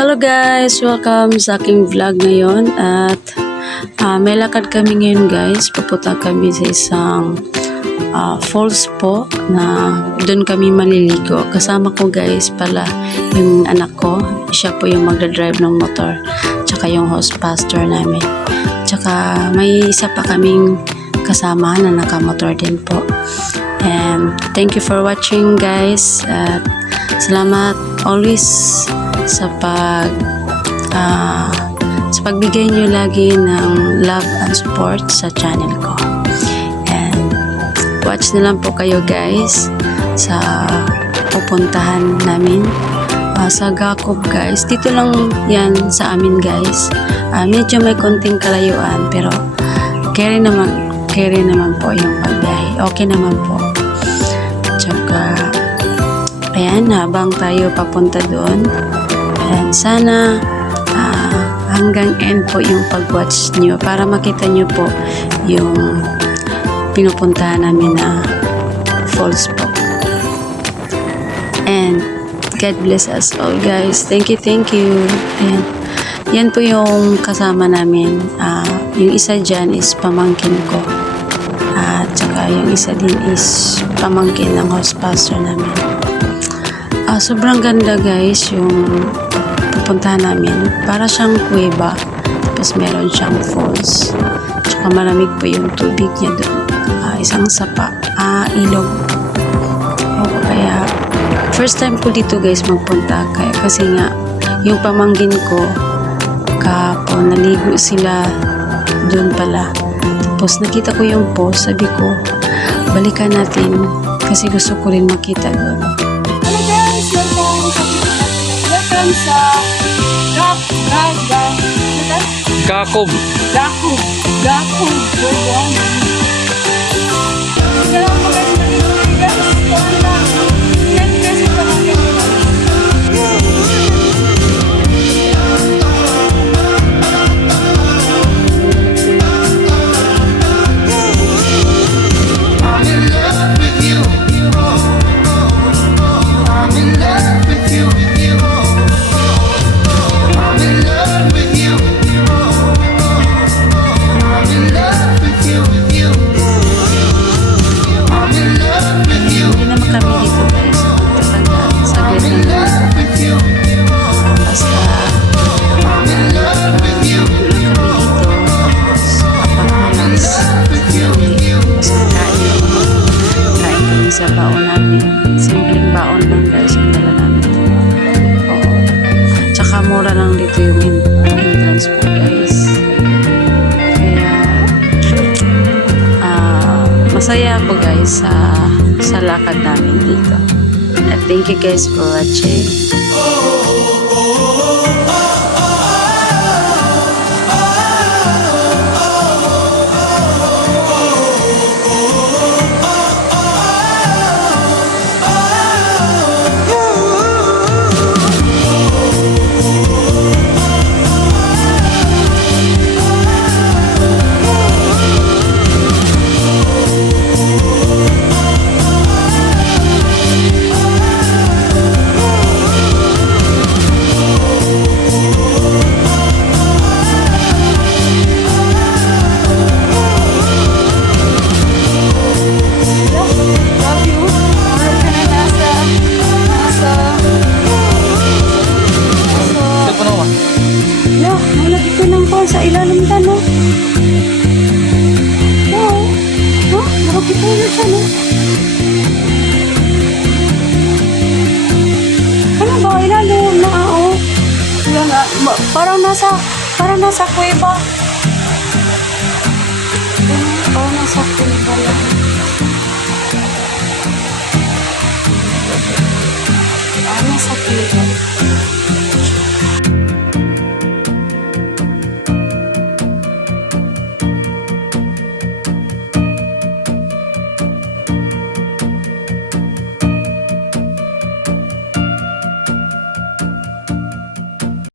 Hello guys! Welcome sa aking vlog ngayon at may lakad kami ngayon guys. Papunta kami sa isang falls po na doon kami maliligo. Kasama ko guys pala yung anak ko. Siya po yung magdadrive ng motor. Tsaka yung host pastor namin. Tsaka may isa pa kaming kasama na nakamotor din po. And thank you for watching guys. At salamat always sa pagbigay nyo lagi ng love and support sa channel ko. And watch na lang po kayo guys sa pupuntahan namin sa Gacob guys. Dito lang yan sa amin guys. Medyo may konting kalayuan pero carry naman po yung pagbiyahe. Okay naman po. Tsaka ayan, habang tayo papunta doon, and sana hanggang end po yung pag-watch nyo para makita nyo po yung pinupuntahan namin na falls po. And God bless us all guys. Thank you. And yan po yung kasama namin. Yung isa dyan is pamangkin ko. At saka yung isa din is pamangkin ng host pastor namin. Sobrang ganda guys yung pupuntahan namin. Para siyang kuweba. Tapos meron siyang falls. Tsaka malamig po yung tubig niya doon. Isang sapa. Ilog. Kaya first time ko dito guys magpunta. Kasi nga yung pamangkin ko kahapon naligo sila doon pala. Tapos nakita ko yung post. Sabi ko balikan natin kasi gusto ko rin makita doon. Welcome sa Gacob. Sa baon namin. Simpleng baon lang guys yung dala namin. Tsaka mura lang dito yung entrance po guys. Kaya masaya ako guys sa lakad namin dito. At thank you guys for watching. Sa ilalim ka, no? Oo. Nakapito na siya, no? Ano ba? Ilalim na, oo. Yan nga. Parang nasa kuweba. Parang nasa kuweba lang.